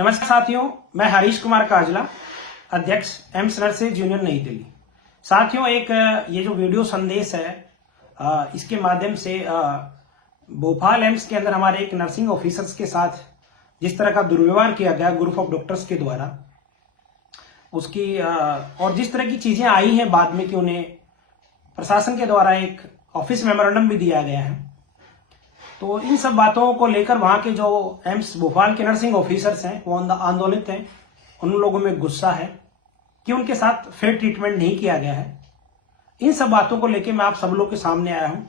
नमस्कार साथियों, मैं हरीश कुमार काजला, अध्यक्ष एम्स नर्सेज यूनियन नई दिल्ली। साथियों, एक ये जो वीडियो संदेश है इसके माध्यम से भोपाल एम्स के अंदर हमारे एक नर्सिंग ऑफिसर्स के साथ जिस तरह का दुर्व्यवहार किया गया ग्रुप ऑफ डॉक्टर्स के द्वारा, उसकी और जिस तरह की चीजें आई हैं बाद में कि उन्हें प्रशासन के द्वारा एक ऑफिस मेमोरेंडम भी दिया गया है, तो इन सब बातों को लेकर वहां के जो एम्स भोपाल के नर्सिंग ऑफिसर्स हैं वो आंदोलित हैं। उन लोगों में गुस्सा है कि उनके साथ फेयर ट्रीटमेंट नहीं किया गया है। इन सब बातों को लेकर मैं आप सब लोग के सामने आया हूं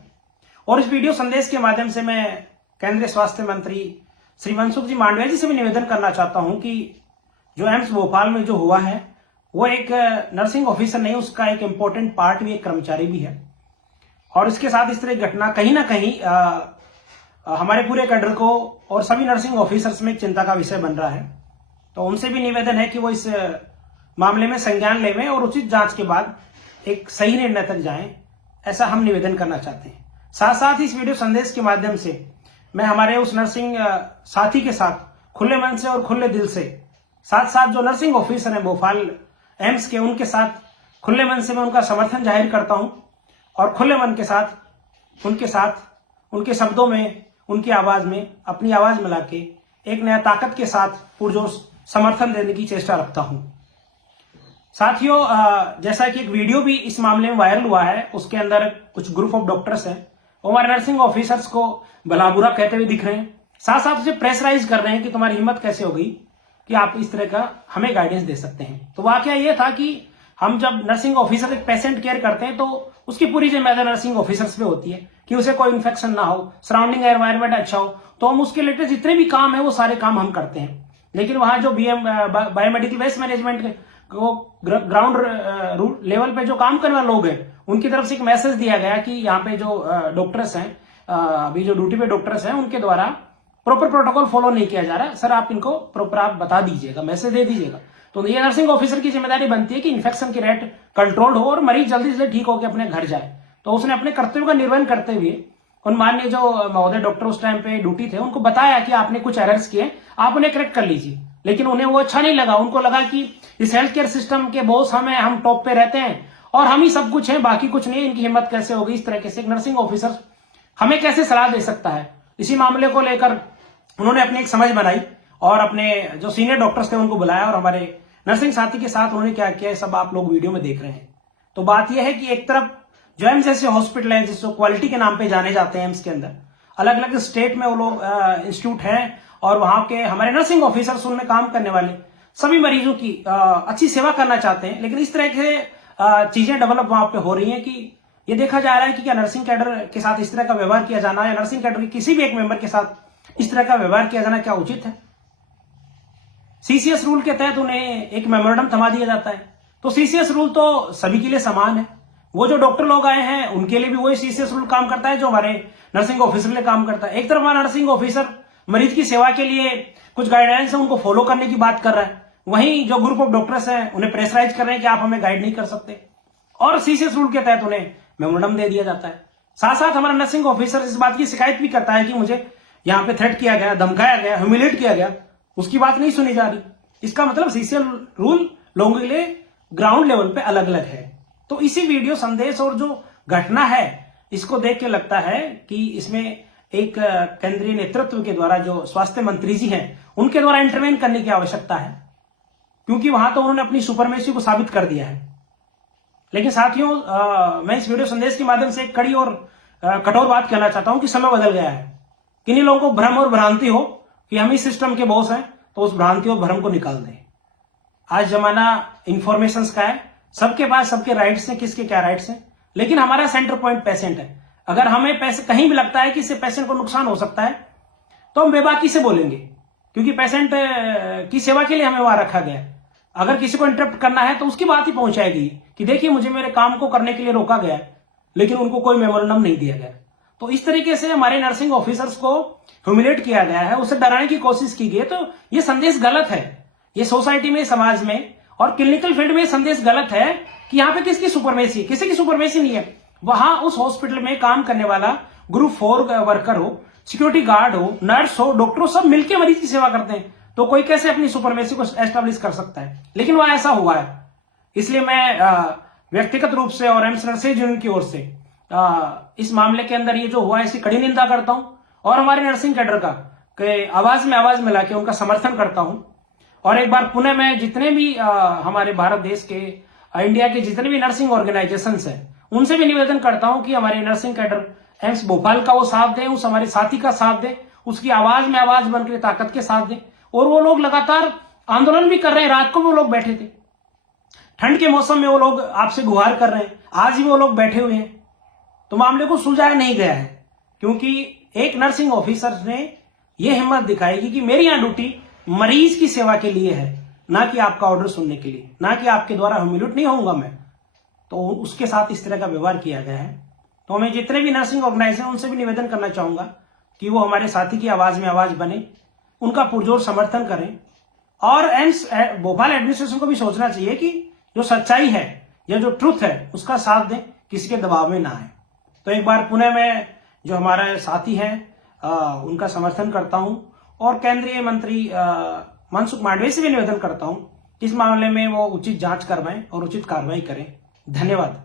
और इस वीडियो संदेश के माध्यम से मैं केंद्रीय स्वास्थ्य मंत्री श्री मनसुख जी मांडविया जी से भी निवेदन करना चाहता हूं कि जो एम्स भोपाल में जो हुआ है वो एक नर्सिंग ऑफिसर नहीं, उसका एक इंपॉर्टेंट पार्ट भी, एक कर्मचारी भी है। और इसके साथ इस तरह की घटना कहीं ना कहीं हमारे पूरे कैडर को और सभी नर्सिंग ऑफिसर्स में एक चिंता का विषय बन रहा है। तो उनसे भी निवेदन है कि वो इस मामले में संज्ञान लेवें और उचित जांच के बाद एक सही निर्णय तक जाएं, ऐसा हम निवेदन करना चाहते हैं। साथ साथ इस वीडियो संदेश के माध्यम से मैं हमारे उस नर्सिंग साथी के साथ खुले मन से और खुले दिल से, साथ साथ जो नर्सिंग ऑफिसर हैं भोपाल एम्स के, उनके साथ खुले मन से मैं उनका समर्थन जाहिर करता हूं और खुले मन के साथ उनके शब्दों में, उनकी आवाज में अपनी आवाज मिला के एक नया ताकत के साथ पुरजोश समर्थन देने की चेष्टा रखता हूं। साथियों, जैसा कि एक वीडियो भी इस मामले में वायरल हुआ है, उसके अंदर कुछ ग्रुप ऑफ डॉक्टर्स हैं, वो हमारे नर्सिंग ऑफिसर्स को भला बुरा कहते हुए दिख रहे हैं, साथ साथ उसे प्रेशराइज कर रहे हैं कि तुम्हारी हिम्मत कैसे हो गई कि आप इस तरह का हमें गाइडेंस दे सकते हैं। तो वाकया ये था कि हम जब नर्सिंग ऑफिसर एक पेशेंट केयर करते हैं तो उसकी पूरी जिम्मेदारी नर्सिंग ऑफिसर्स पे होती है कि उसे कोई इन्फेक्शन ना हो, सराउंडिंग एनवायरनमेंट अच्छा हो, तो हम उसके रिलेटेड जितने भी काम है वो सारे काम हम करते हैं। लेकिन वहां जो बायोमेडिकल वेस्ट मैनेजमेंट को ग्राउंड लेवल पे जो काम करने वाले लोग हैं, उनकी तरफ से एक मैसेज दिया गया कि यहाँ पे जो डॉक्टर्स हैं, अभी जो ड्यूटी पे डॉक्टर्स हैं, उनके द्वारा प्रॉपर प्रोटोकॉल फॉलो नहीं किया जा रहा। सर, आप इनको प्रॉपर आप बता दीजिएगा, मैसेज दे दीजिएगा। तो ये नर्सिंग ऑफिसर की जिम्मेदारी बनती है कि इन्फेक्शन की रेट कंट्रोल हो और मरीज जल्दी से ठीक होकर अपने घर जाए। तो उसने अपने कर्तव्य का निर्वहन करते हुए उन माननीय जो महोदय डॉक्टर उस टाइम पे ड्यूटी थे, उनको बताया कि आपने कुछ एरर्स किए, आप उन्हें करेक्ट कर लीजिए। लेकिन उन्हें वो अच्छा नहीं लगा। उनको लगा कि इस हेल्थ केयर सिस्टम के बॉस हम टॉप पे रहते हैं और हम ही सब कुछ हैं, बाकी कुछ नहीं, इनकी हिम्मत कैसे होगी इस तरीके से एक नर्सिंग ऑफिसर हमें कैसे सलाह दे सकता है। इसी मामले को लेकर उन्होंने अपनी एक समझ बनाई और अपने जो सीनियर डॉक्टर्स थे उनको बुलाया और हमारे नर्सिंग साथी के साथ उन्होंने क्या किया, सब आप लोग वीडियो में देख रहे हैं। तो बात यह है कि एक तरफ जो एम्स जैसे हॉस्पिटल है जिसको क्वालिटी के नाम पे जाने जाते हैं, एम्स के अंदर अलग अलग स्टेट में वो लोग इंस्टीट्यूट हैं और वहां के हमारे नर्सिंग ऑफिसर्स उनमें काम करने वाले सभी मरीजों की अच्छी सेवा करना चाहते हैं। लेकिन इस तरह के चीजें डेवलप वहां पे हो रही है कि ये देखा जा रहा है कि क्या नर्सिंग कैडर के साथ इस तरह का व्यवहार किया जाना या नर्सिंग कैडर के किसी भी एक मेंबर के साथ इस तरह का व्यवहार किया जाना क्या उचित है। सीसीएस रूल के तहत उन्हें एक मेमोरेंडम थमा दिया जाता है। तो सीसीएस रूल तो सभी के लिए समान है। वो जो डॉक्टर लोग आए हैं उनके लिए भी वही सीसीएस रूल काम करता है जो हमारे नर्सिंग ऑफिसर के लिए काम करता है। एक तरफ हमारा नर्सिंग ऑफिसर मरीज की सेवा के लिए कुछ गाइडलाइंस है उनको फॉलो करने की बात कर रहा है, वहीं जो ग्रुप ऑफ डॉक्टर्स हैं उन्हें प्रेशराइज कर रहे हैं कि आप हमें गाइड नहीं कर सकते और सीसीएस रूल के तहत उन्हें मेमोरेंडम दे दिया जाता है। साथ साथ हमारा नर्सिंग ऑफिसर इस बात की शिकायत भी करता है कि मुझे यहाँ पे थ्रेट किया गया, धमकाया गया, ह्यूमिलेट किया गया, उसकी बात नहीं सुनी जा रही। इसका मतलब सीसीएस रूल लोगों के लिए ग्राउंड लेवल पे अलग अलग है। तो इसी वीडियो संदेश और जो घटना है इसको देख के लगता है कि इसमें एक केंद्रीय नेतृत्व के द्वारा जो स्वास्थ्य मंत्री जी हैं उनके द्वारा इंटरवेन करने की आवश्यकता है, क्योंकि वहां तो उन्होंने अपनी सुपरमेसी को साबित कर दिया है। लेकिन साथियों, मैं इस वीडियो संदेश के माध्यम से एक कड़ी और कठोर बात कहना चाहता हूं कि समय बदल गया है। किन्हीं लोगों को भ्रम और भ्रांति हो कि हम इस सिस्टम के बॉस हैं, तो उस भ्रांति और भ्रम को निकाल दें। आज जमाना इंफॉर्मेशन का है, सबके पास सबके राइट्स हैं, किसके क्या राइट्स हैं, लेकिन हमारा सेंटर पॉइंट पेशेंट है। अगर हमें पैसे कहीं भी लगता है कि इससे पेशेंट को नुकसान हो सकता है तो हम बेबाकी से बोलेंगे, क्योंकि पेशेंट की सेवा के लिए हमें वहां रखा गया है। अगर किसी को इंटरप्ट करना है तो उसकी बात ही पहुंचाएगी कि देखिए मुझे मेरे काम को करने के लिए रोका गया है, लेकिन उनको कोई मेमोरेंडम नहीं दिया गया। तो इस तरीके से हमारे नर्सिंग ऑफिसर्स को ह्यूमिलेट किया गया है, उसे डराने की कोशिश की गई है। तो ये संदेश गलत है। ये सोसाइटी में, समाज में और क्लिनिकल फील्ड में संदेश गलत है कि यहाँ पे किसकी सुपरमेसी, किसी की सुपरमेसी नहीं है। वहां उस हॉस्पिटल में काम करने वाला ग्रुप 4 वर्कर हो, सिक्योरिटी गार्ड हो, नर्स हो, डॉक्टर हो, सब मिलकर मरीज की सेवा करते हैं। तो कोई कैसे अपनी सुपरमेसी को एस्टेब्लिश कर सकता है? लेकिन वो ऐसा हुआ है। इसलिए मैं व्यक्तिगत रूप से और एम्स नर्सेज यूनियन की ओर से इस मामले के अंदर ये जो हुआ है इसकी कड़ी निंदा करता हूं और हमारे नर्सिंग कैडर का आवाज में आवाज मिला के उनका समर्थन करता हूं। और एक बार पुनः मैं जितने भी हमारे भारत देश के इंडिया के जितने भी नर्सिंग ऑर्गेनाइजेशंस हैं उनसे भी निवेदन करता हूं कि हमारे नर्सिंग कैडर एम्स भोपाल का वो साथ दें, उस हमारे साथी का साथ दें, उसकी आवाज में आवाज बनकर ताकत के साथ दें। और वो लोग लगातार आंदोलन भी कर रहे हैं, रात को भी वो लोग बैठे थे, ठंड के मौसम में वो लोग आपसे गुहार कर रहे हैं, आज भी वो लोग बैठे हुए हैं। तो मामले को सुलझाया नहीं गया है क्योंकि एक नर्सिंग ऑफिसर ने यह हिम्मत दिखाएगी कि मेरी यहां ड्यूटी मरीज की सेवा के लिए है, ना कि आपका ऑर्डर सुनने के लिए, ना कि आपके द्वारा ह्यूमिलेट नहीं होऊंगा मैं। तो उसके साथ इस तरह का व्यवहार किया गया है। तो मैं जितने भी नर्सिंग ऑर्गेनाइजेशन उनसे भी निवेदन करना चाहूंगा कि वो हमारे साथी की आवाज में आवाज बने, उनका पुरजोर समर्थन करें। और एम्स भोपाल एडमिनिस्ट्रेशन को भी सोचना चाहिए कि जो सच्चाई है या जो ट्रुथ है उसका साथ दें, किसी के दबाव में ना आए। तो एक बार पुनः मैं जो हमारे साथी हैं उनका समर्थन करता हूं और केंद्रीय मंत्री मनसुख मांडविया से भी निवेदन करता हूं कि इस मामले में वो उचित जांच करवाएं और उचित कार्रवाई करें। धन्यवाद।